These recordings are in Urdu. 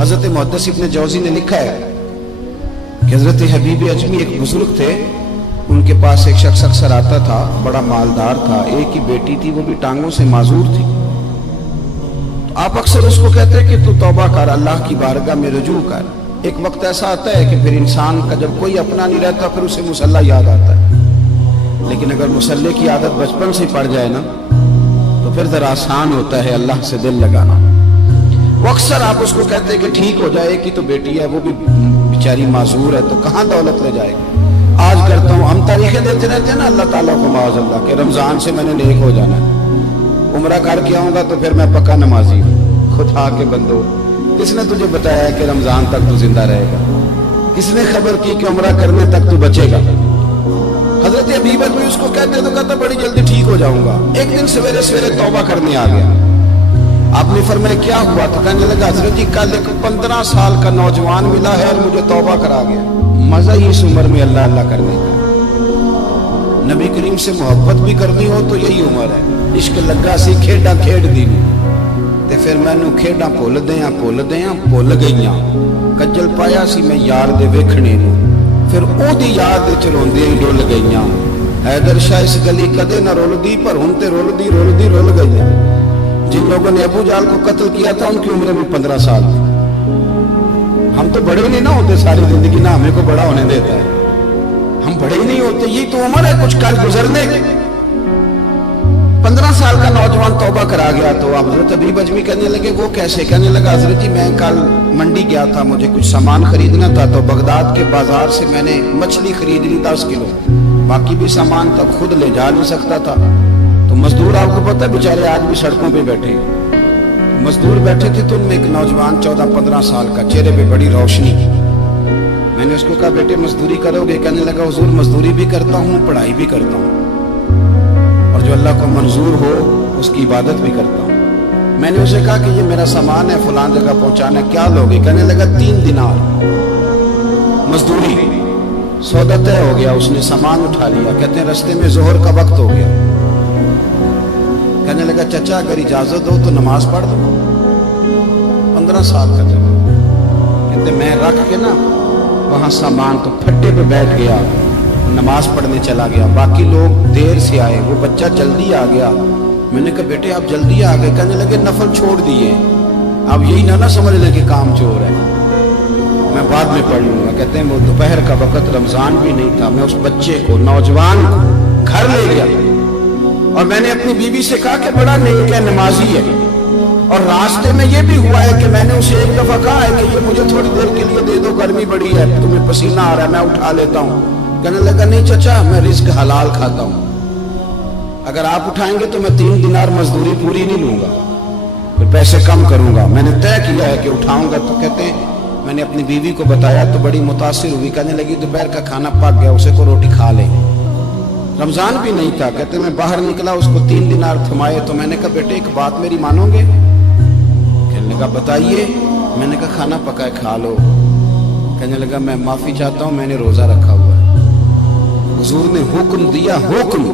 حضرت محدث ابن جوزی نے لکھا ہے کہ حضرت حبیب اجمی ایک بزرگ تھے، ان کے پاس ایک شخص اکثر آتا تھا، بڑا مالدار تھا، ایک ہی بیٹی تھی، وہ بھی ٹانگوں سے معذور تھی۔ آپ اکثر اس کو کہتے کہ تو توبہ کر، اللہ کی بارگاہ میں رجوع کر۔ ایک وقت ایسا آتا ہے کہ پھر انسان کا جب کوئی اپنا نہیں رہتا پھر اسے مصلی یاد آتا ہے، لیکن اگر مصلی کی عادت بچپن سے پڑ جائے نا تو پھر ذرا آسان ہوتا ہے اللہ سے دل لگانا۔ وہ اکثر آپ اس کو کہتے کہ ٹھیک ہو جائے کہ تو بیٹی ہے، وہ بھی بیچاری معذور ہے، تو کہاں دولت لے جائے گا۔ آج کرتا ہوں، ہم تاریخیں دیتے رہتے ہیں نا اللہ تعالیٰ کو معاذ اللہ کہ رمضان سے میں نے نیک ہو جانا ہے، عمرہ کر کے آؤں گا تو پھر میں پکا نمازی ہوں۔ خدا کے بندو، کس نے تجھے بتایا کہ رمضان تک تو زندہ رہے گا؟ کس نے خبر کی کہ عمرہ کرنے تک تو بچے گا؟ حضرت حبیب اجمی اس کو کہتے تو کہتا بڑی جلدی ٹھیک ہو جاؤں گا۔ ایک دن سویرے سویرے توبہ کرنے آ گیا۔ آپ نے فرمایا کیا ہوا؟ تو کہنے لگا حضرت جی کل ایک 15 سال کا نوجوان ملا ہے اور مجھے توبہ کرا گیا۔ مزہ ہی اس عمر میں اللہ اللہ کرنے کا، نبی کریم سے محبت بھی کرنی ہو تو یہی عمر ہے۔ عشق لگا سی کھیڈاں کھیڈ دی تے پھر مینوں کھیڈاں بھول گئیاں، کجل پایا سی میں یار دے ویکھنے نوں، پھر او دی یاد وچ روندیاں ڈل گئیاں۔ حیدر شاہ اس گلی کدے نہ رول دی پر ہن تے رول دی رول گئیاں۔ جن لوگوں نے ابو جہل کو قتل کیا تھا ان کی عمریں بھی 15 سال تھی۔ ہم تو بڑے نہیں نہ ہوتے ساری زندگی، نہ ہمیں کو بڑا ہونے دیتا ہے، ہم بڑے ہی نہیں ہوتے، یہی تو عمر ہے کچھ کل گزرنے کی۔ 15 سال کا نوجوان توبہ کرا گیا تو حضرت حبیب اجمی کہنے لگے وہ کیسے؟ کہنے لگا حضرت جی میں کل منڈی گیا تھا، مجھے کچھ سامان خریدنا تھا، تو بغداد کے بازار سے میں نے مچھلی خرید لی 10 کلو، باقی بھی سامان تک خود لے جا نہیں سکتا تھا۔ تو مزدور آپ کو پتہ بیچارے آج بھی سڑکوں پہ بیٹھے، مزدور بیٹھے تھے تو ان میں ایک نوجوان 14-15 سال کا، چہرے پہ بڑی روشنی۔ میں نے اس کو کہا بیٹے مزدوری کرو گے؟ کہنے لگا حضور مزدوری بھی کرتا ہوں، پڑھائی بھی کرتا ہوں، اور جو اللہ کو منظور ہو اس کی عبادت بھی کرتا ہوں۔ میں نے اسے کہا کہ یہ میرا سامان ہے فلاں جگہ پہنچانا، کیا لوگے؟ کہنے لگا 3 دینار مزدوری۔ سودا طے ہو گیا، اس نے سامان اٹھا لیا۔ کہتے ہیں رستے میں ظہر کا وقت ہو گیا، کہنے لگا چچا اگر اجازت ہو تو نماز پڑھ دو۔ 15 سال کا جب کہتے میں رکھ کے نا وہاں سامان تو پھٹے پہ بیٹھ گیا، نماز پڑھنے چلا گیا۔ باقی لوگ دیر سے آئے، وہ بچہ جلدی آ گیا۔ میں نے کہا بیٹے آپ جلدی آ گئے؟ کہنے لگے نفل چھوڑ دیے، اب یہی نہ سمجھ لیں کہ کام چور ہے، میں بعد میں پڑھ لوں گا۔ کہتے ہیں وہ دوپہر کا وقت، رمضان بھی نہیں تھا، میں اس بچے کو نوجوان کو گھر لے گیا اور میں نے اپنی بیوی سے کہا کہ بڑا نیک ہے، نمازی ہے، اور راستے میں یہ بھی ہوا ہے کہ میں نے اسے ایک دفعہ کہا ہے کہ یہ مجھے تھوڑی دیر کے لیے دے دو، گرمی بڑی ہے، تمہیں پسینہ آ رہا ہے، میں اٹھا لیتا ہوں۔ کہنے لگا نہیں چچا میں رزق حلال کھاتا ہوں، اگر آپ اٹھائیں گے تو میں 3 دینار مزدوری پوری نہیں لوں گا، پھر پیسے کم کروں گا، میں نے طے کیا ہے کہ اٹھاؤں گا۔ تو کہتے ہیں میں نے اپنی بیوی کو بتایا تو بڑی متاثر ہوئی، کہنے لگی دوپہر کا کھانا پک گیا، اسے کو روٹی کھا لیں۔ رمضان بھی نہیں تھا، کہتے میں باہر نکلا، اس کو 3 دینار تھمائے تو میں نے کہا بیٹے ایک بات میری مانو گے؟ کہنے لگا بتائیے۔ میں نے کہا کھانا پکائے کھا لو۔ کہنے لگا میں معافی چاہتا ہوں، میں نے روزہ رکھا ہوا ہے۔ حضور نے حکم دیا، حکم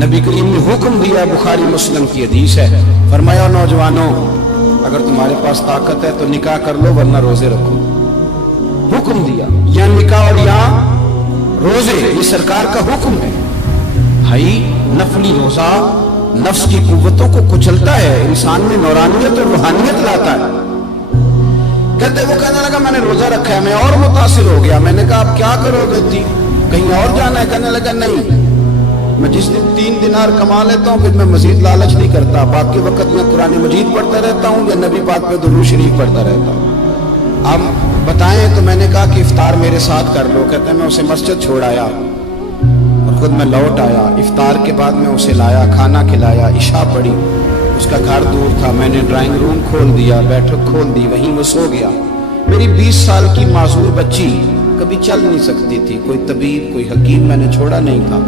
نبی کریم نے حکم دیا، بخاری مسلم کی حدیث ہے، فرمایا نوجوانوں اگر تمہارے پاس طاقت ہے تو نکاح کر لو ورنہ روزے رکھو۔ حکم دیا، یا نکاح اور یا روزے، یہ سرکار کا حکم ہے۔ بھائی نفلی روزہ نفس کی قوتوں کو کچلتا ہے، انسان میں نورانیت اور روحانیت لاتا ہے۔ کہتے وہ کہنے لگا میں نے روزہ رکھا ہے، میں اور متاثر ہو گیا۔ میں نے کہا آپ کیا کرو گے؟ کہیں اور جانا ہے؟ کہنے لگا نہیں، میں جس دن 3 دینار کما لیتا ہوں پھر میں مزید لالچ نہیں کرتا، باقی وقت میں قرآن مجید پڑھتا رہتا ہوں یا نبی پاک پہ درود شریف پڑھتا رہتا ہوں۔ آپ بتائیں تو میں نے کہا کہ افطار میرے ساتھ کر لو۔ کہتے ہیں میں اسے مسجد چھوڑ آیا اور خود میں لوٹ آیا، افطار کے بعد میں اسے لایا، کھانا کھلایا، عشاء پڑھی، اس کا گھر دور تھا، میں نے ڈرائنگ روم کھول دیا، بیٹھک کھول دی، وہیں وہ سو گیا۔ میری 20 سال کی معذور بچی کبھی چل نہیں سکتی تھی، کوئی طبیب کوئی حکیم میں نے چھوڑا نہیں تھا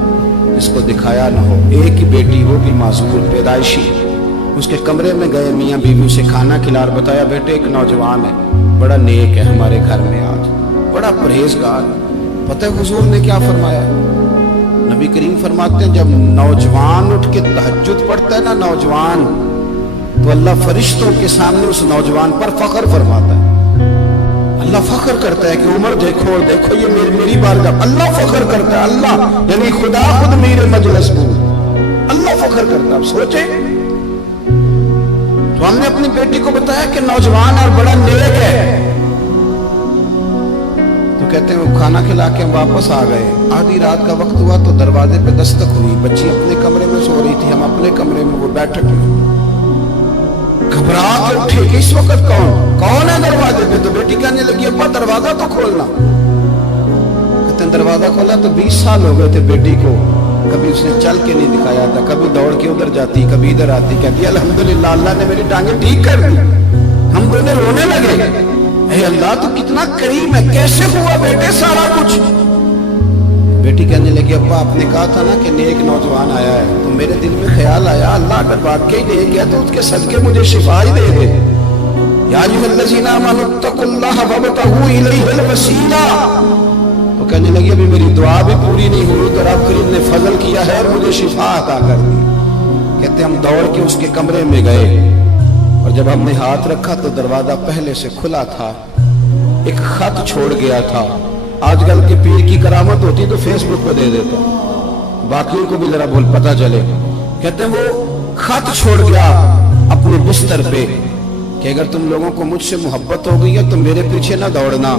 جس کو دکھایا نہ ہو، ایک ہی بیٹی وہ بھی معذور پیدائشی، اس کے کمرے میں گئے، میاں بیوی سے کھانا کھلا اور بتایا بیٹے ایک نوجوان ہے بڑا نیک ہے ہمارے گھر میں، آج بڑا پرہیزگار۔ پتہ ہے حضور نے کیا فرمایا؟ نبی کریم فرماتے ہیں جب نوجوان اٹھ کے تہجد پڑھتا ہے نا، نوجوان تو اللہ فرشتوں کے سامنے اس نوجوان پر فخر فرماتا ہے. اللہ فخر کرتا ہے کہ عمر دیکھو دیکھو یہ میری بارگاہ. اللہ فخر کرتا ہے, اللہ یعنی خدا خود میرے مجلس میں, اللہ فخر کرتا ہے. اب سوچیں, تو ہم نے اپنی بیٹی کو بتایا کہ نوجوان اور بڑا نیک ہے, تو کہتے ہیں وہ کھانا کھلا کے ہم واپس آ گئے. آدھی رات کا وقت ہوا تو دروازے پہ دستک ہوئی. بچی اپنے کمرے میں سو رہی تھی, ہم اپنے کمرے میں, وہ بیٹھک میں. گھبرا کے اٹھے کہ اس وقت کون ہے دروازے پہ؟ تو بیٹی کہنے لگی ابا دروازہ تو کھولنا. کہتے ہیں دروازہ کھولا تو 20 سال ہو گئے تھے بیٹی کو, کبھی اس نے چل کے نہیں دکھایا تھا, کبھی دوڑ کے ادھر جاتی کبھی ادھر آتی. کہتی الحمدللہ اللہ نے میری ٹانگیں ٹھیک کر دی. ہم دونوں رونے لگے, اے اللہ تو کتنا کریم ہے, کیسے ہوا بیٹے سارا کچھ؟ بیٹی کہنے لگی ابا آپ نے کہا تھا نا کہ نیک نوجوان آیا ہے, تو میرے دل میں خیال آیا اللہ اگر واقعی نیک ہے تو اس کے صدقے مجھے شفا ہی دے دے. یا ایھا الذین آمنوا اتقوا اللہ وابتغوا الیہ الوسیلہ. تو کہنے لگی ابھی میری دعا بھی پوری نہیں ہوئی تو رب کریم نے فضل کیا ہے اور مجھے شفا عطا کر دی. کہتے ہم دوڑ کے اس کے کمرے میں گئے, اور جب ہم نے ہاتھ رکھا تو دروازہ پہلے سے کھلا تھا, ایک خط چھوڑ گیا تھا. آج کل کے پیر کی کرامت ہوتی تو فیس بک پہ دے دیتا, باقیوں کو بھی ذرا بول پتہ چلے. کہتے ہیں وہ خط چھوڑ گیا اپنے بستر پہ کہ اگر تم لوگوں کو مجھ سے محبت ہو گئی ہے تو میرے پیچھے نہ دوڑنا,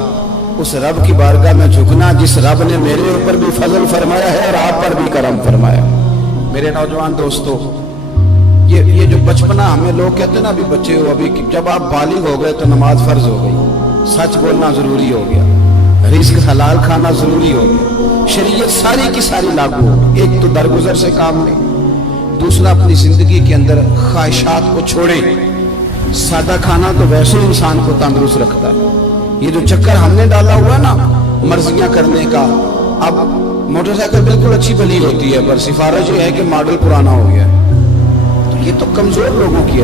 اس رب کی بارگاہ میں جھکنا جس رب نے میرے اوپر بھی فضل فرمایا ہے اور آپ پر بھی کرم فرمایا. میرے نوجوان دوستو, یہ جو بچپنا ہمیں لوگ کہتے ہیں نا ابھی بچے ہو, ابھی جب آپ بالغ ہو گئے تو نماز فرض ہو گئی, سچ بولنا ضروری ہو گیا, رزق حلال کھانا ضروری ہو گیا, شریعت ساری کی ساری لاگو ہو. ایک تو درگزر سے کام لیں, دوسرا اپنی زندگی کے اندر خواہشات کو چھوڑیں. سادہ کھانا تو ویسے انسان کو تندرست رکھتا ہے. یہ جو چکر ہم نے ڈالا ہوا ہے نا مرضیاں کرنے کا, اب موٹر سائیکل بالکل اچھی بھلی ہوتی ہے پر سفارش یہ ہے کہ ماڈل پرانا ہو گیا ہے, تو یہ تو کمزور لوگوں کی